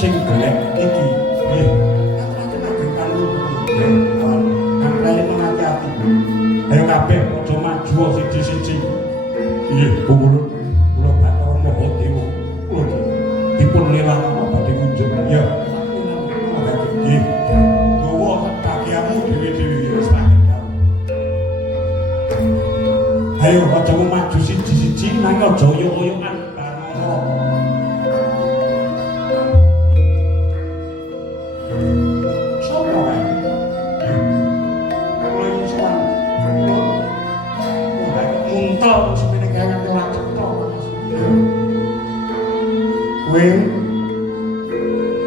sing golek iki nggih ageng karo kang kaya mengati-ati ayo kabeh padha maju siji-siji nggih kula Bathara Mahadewa kula dipun lelang badhe kunjung ya nggih gowo kakiamu dhewe-dhewe wis paket ayo aja maju siji-siji nang aja oyok-oyokan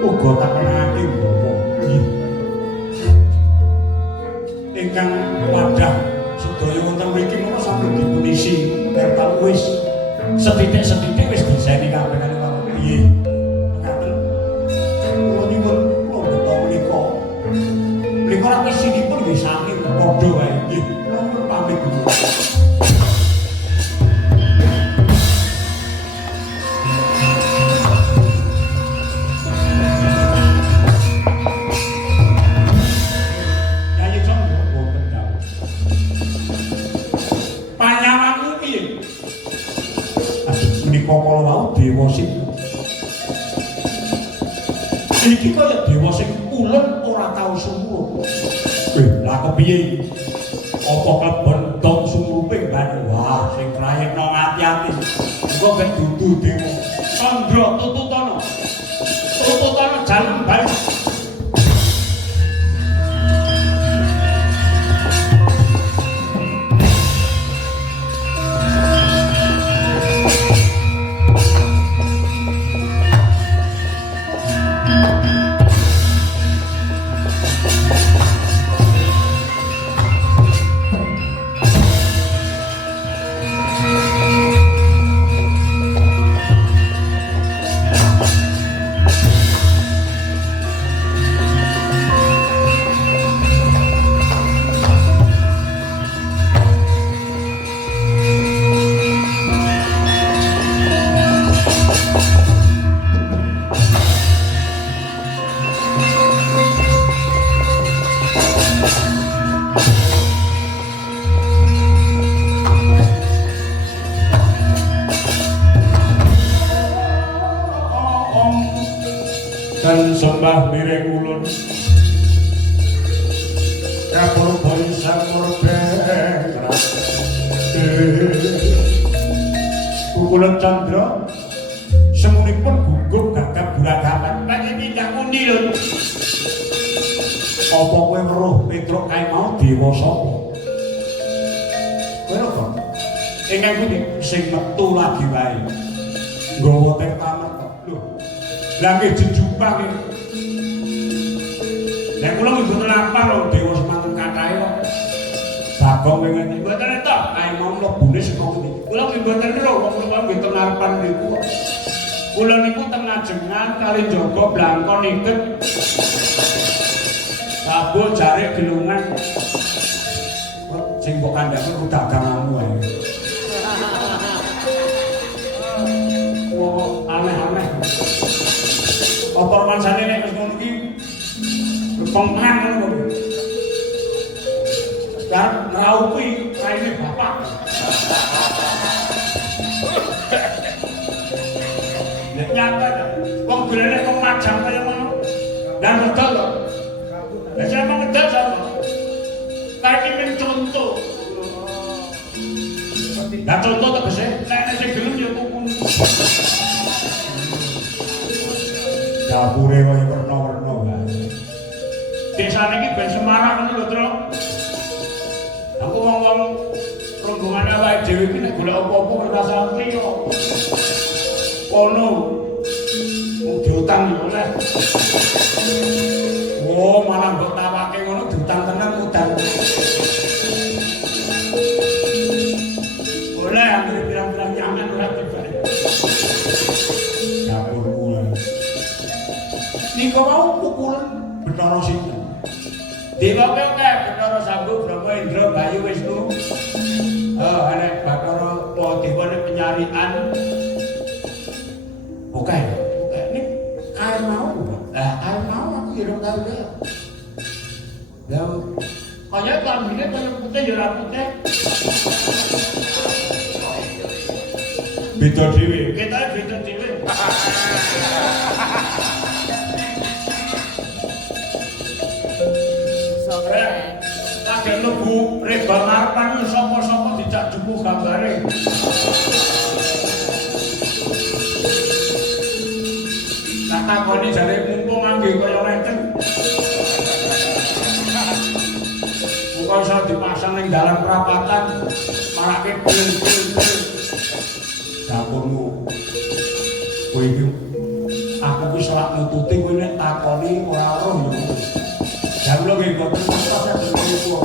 uga tak kenake bawa ingkang wadah sedaya wonten mriki menawa sampun dipunisi tertal wis sethithik-sethithik wis diseni kabeh kali piye ngaten kula nyuwun kula beto menika ra pesinipun nggih sami padha wae nggih kula pamit dulu. Kala wau dewa sing iki kaya dewa sing ulun ora tau sumurup. Lah kepiye? Apa klebon dom sumuruping banyu? Wah, sing krayekno ati-ati. Engko ben dudu dewa. Candra tututana. Tututana jalem bali. dan sembah miring ulun kapur boy samurbe Kukulan Candra semunipun gugup gagap buragapan lagi pindah kundi lho apa kowe weruh Petruk kae mau dewa sapa kowe lho ingkang kuwi sing metu lagi wae nggawa tertamet lho lha nggih jejupang nek kula mboten apa lho dewa semanten kathahe kok Bagong pengen mboten entuk kae mau mlebune saka kuwi kula mboten ro wong kula nggih teng ngarepan niku kula niku teng ngajengan kali njaga blangkon iket Sabo jarik gelungan sing mbok kandhake ku daganganmu ae wong aneh-aneh apa mansane nek wis ngono iki pengen ngono kan ngraupi raine bapak nek nyata wong grene kok majang kaya ngono dan betul lho nek sampe ngedal sama kayak ini contoh nah contoh tegese nek sing gelem ya kuku dapure kaya werna-werna wae desane iki ben semarak ngono lho Tru aku wong-wong rombongan awake dhewe iki nek golek apa-apa ora sampe yo ono wong diutang yo oleh oh malah mbok tawake ngono diutang tenan utang oleh anggere pirang-pirang nyaman ora dibalik dapur kula niku mau pukulan Bathara Sinten dewa kok Bathara Sambung Brahma Indra Bayu Wisnu ana Bathara Mahadewa nek penyarian oke nek kae mau Lah kaya klambine kaya putih ya ora putih. Beda dhewe, ketoke beda dhewe. Lagi lebu rebal ngarepan sapa-sapa dijak jupu gambare. Tak takoni jare mumpung ngangge kaya ngeten. Muga iso dipasang ning dalan perapatan marake pil-pil. Dapurmu. Kowe iki aku wis ora nututi kowe nek takoni ora roh yo. Jam lo nggih boten pas ya niku.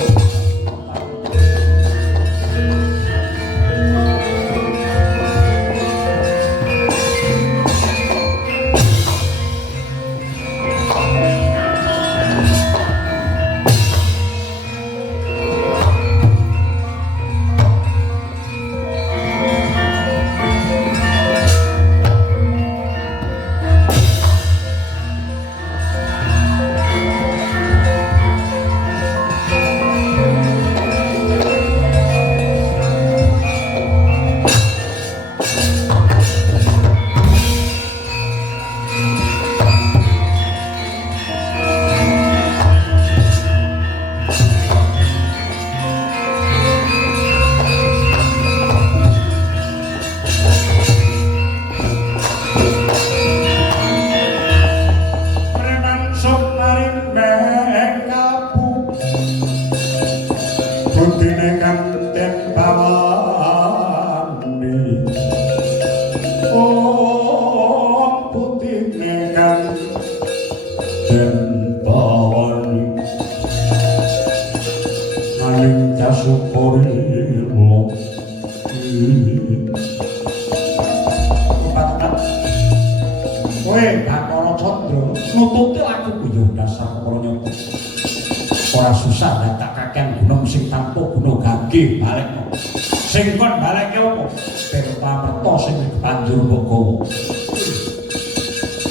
Sing kon baleke opo? Pertamerta sing banjur mbok gawa.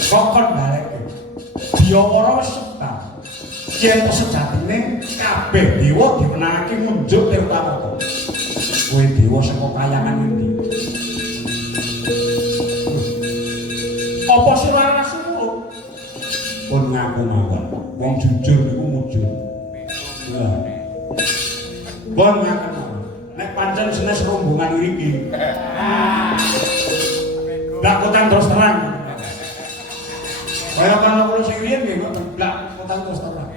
Kok kon baleke? Biawara wis sebar. Yen sejatine kabeh dewa diwenangake ngunjuk Pertamerta. Kowe dewa saka kayangan endi? Apa sira ora suruh? Pun ngaku-ngaku. Wong jujur niku mujur. Lah. Bon ngaku. Nek pancen senes rombongan iki. Blak kotan terus terang. Kaya kalau sing riyen nggih kok blak kotan terus terang.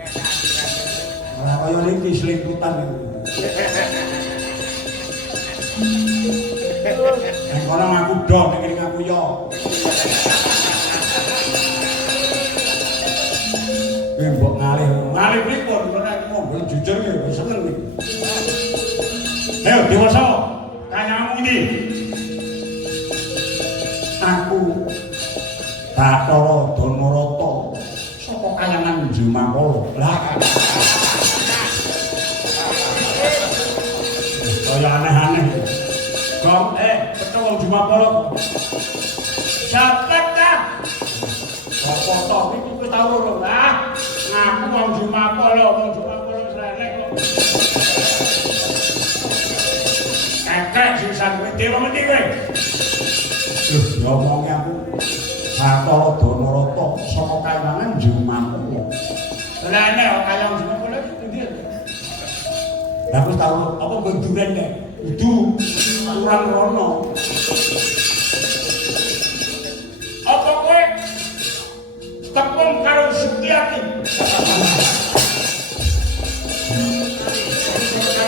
Ora kaya niki selingkutan niku. Nek kono ngaku do nek iki ngaku yo. Kuwi mbok ngalih. Ngalih pripun nek ngomong jujur nggih seneng niku. Ayo dewasa, kanyamu ini. Aku Bathara Danarata saka kayangan Jumakala. Lah. Kaya aneh-aneh. Kom, betul wong Jumakala. Sapet ta? Apa to iki kowe tau ora? Lah, ngaku wong Jumakala srelek kok. Kakek sisan kowe dewa mesti kowe. Lho, ngomongi aku. Bathara Danarata saka kayangan Jumakala. Lah nek kaya Jumakala iki ndi? Lah aku tau apa benduren nek kudu kurang rono. Apa kowe tepung karo Sukyati?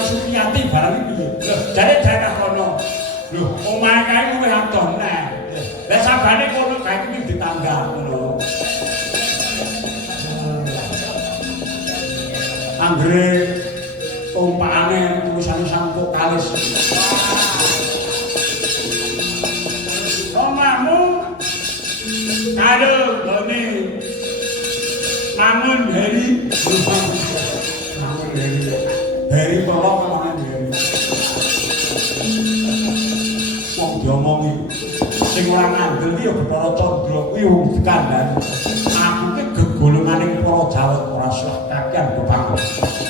Sukyati barang iki. Jare daerah kono. Lho, omahe kae luwih adoh neh. Lah sabane kono kae iki ditanggal ngono. Anggere tumpakane tulisane sampuk kalis. Omahmu karo gone Mangun Heri. Mangun Heri. Heri tolong kemana Heri. Wong diomongi sing ora ngandel iki ya Bathara Candra kuwi wong kandhan. Aku ki gegolonganing para ora jawet ora salah kakean dibangun